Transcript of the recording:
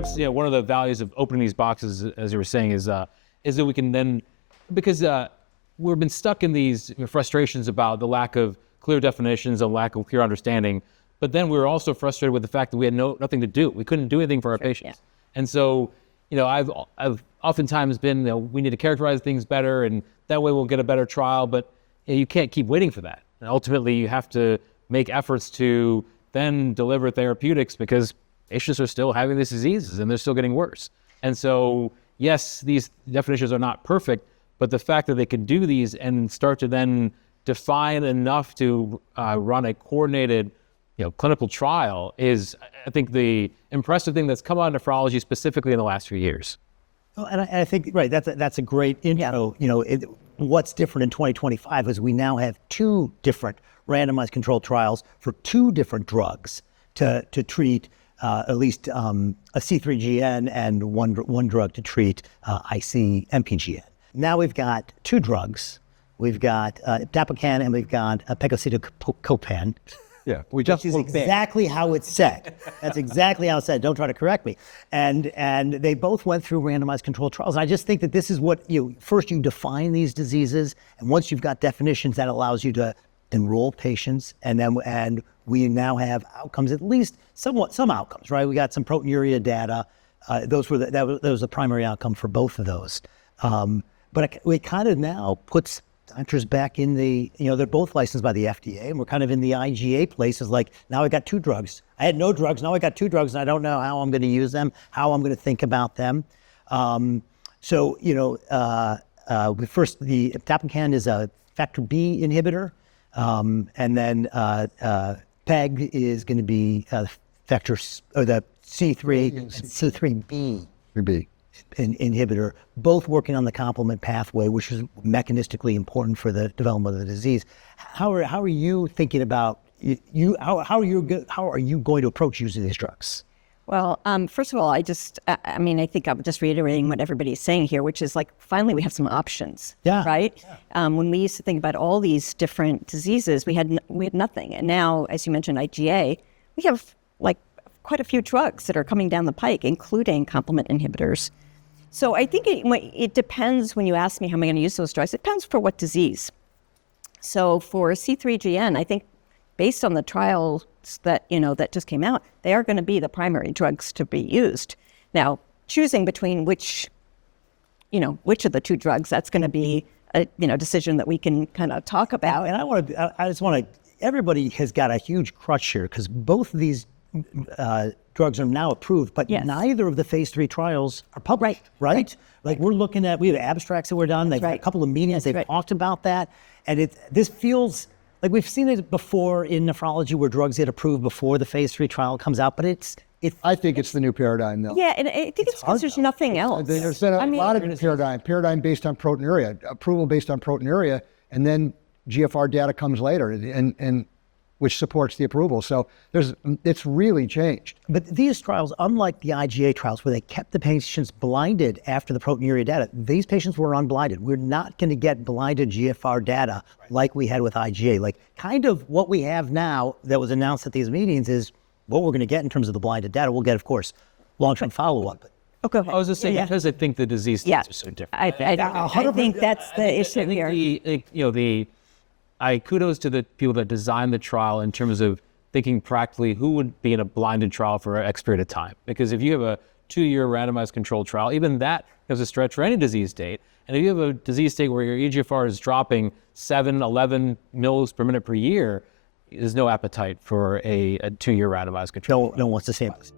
perhaps one of the values of opening these boxes, as you were saying, is that we can then, because we've been stuck in these frustrations about the lack of clear definitions, a lack of clear understanding, but then we were also frustrated with the fact that we had nothing to do. We couldn't do anything for our patients. Yeah. And so, I've oftentimes been, we need to characterize things better, and that way we'll get a better trial, but you can't keep waiting for that. And ultimately, you have to make efforts to then deliver therapeutics because patients are still having these diseases and they're still getting worse. And so, yes, these definitions are not perfect, but the fact that they can do these and start to then define enough to run a coordinated clinical trial is, I think, the impressive thing that's come out of nephrology specifically in the last few years. Well, and I think, right, that's a great intro. What's different in 2025 is we now have 2 different randomized controlled trials for 2 different drugs to treat at least a C3GN and one drug to treat IC-MPGN. Now we've got 2 drugs. We've got iptacopan and we've got pegcetacoplan. Yeah, which is exactly how it's said. That's exactly how it's said. Don't try to correct me. And they both went through randomized controlled trials. I just think that this is what first you define these diseases, and once you've got definitions, that allows you to enroll patients, and we now have outcomes, at least some outcomes, right? We got some proteinuria data. That was the primary outcome for both of those. But it kind of now puts doctors back in the, they're both licensed by the FDA, and we're kind of in the IGA places. Like, now I got 2 drugs. I had no drugs. Now I got 2 drugs, and I don't know how I'm going to use them, how I'm going to think about them. First, the iptacopan is a factor B inhibitor, and then PEG is going to be the C3 and C3B. Inhibitor, both working on the complement pathway, which is mechanistically important for the development of the disease. How are you thinking about how are you going to approach using these drugs? Well, first of all, I think I'm just reiterating what everybody's saying here, which is finally we have some options. Yeah. Right. Yeah. When we used to think about all these different diseases, we had nothing, and now, as you mentioned, IgA, we have quite a few drugs that are coming down the pike, including complement inhibitors. So I think it depends. When you ask me how am I going to use those drugs, it depends for what disease. So for C3GN, I think based on the trials that that just came out, they are going to be the primary drugs to be used. Now, choosing between which of the 2 drugs, that's going to be a decision that we can kind of talk about. And I just want to. Everybody has got a huge crutch here because both of these drugs are now approved, but neither of the phase 3 trials are published, right? We're looking at, we have abstracts that were done. They've had a couple of meetings. They've talked about that. And this feels like we've seen it before in nephrology where drugs get approved before the phase 3 trial comes out, but I think it's the new paradigm, though. Yeah, and I think it's because there's nothing else. There's been a lot of paradigm based on proteinuria, approval based on proteinuria, and then GFR data comes later, and which supports the approval. So it's really changed. But these trials, unlike the IgA trials where they kept the patients blinded after the proteinuria data, these patients were unblinded. We're not going to get blinded GFR data like we had with IgA. Kind of what we have now that was announced at these meetings is what we're going to get in terms of the blinded data. We'll get, of course, long-term follow-up. Go ahead. I was just saying, because I think the disease states are so different. I think that's the issue here. I kudos to the people that designed the trial in terms of thinking practically who would be in a blinded trial for X period of time. Because if you have a 2-year randomized controlled trial, even that is a stretch for any disease state. And if you have a disease state where your eGFR is dropping 7, 11 mils per minute per year, there's no appetite for a 2-year randomized control. No one wants to see it.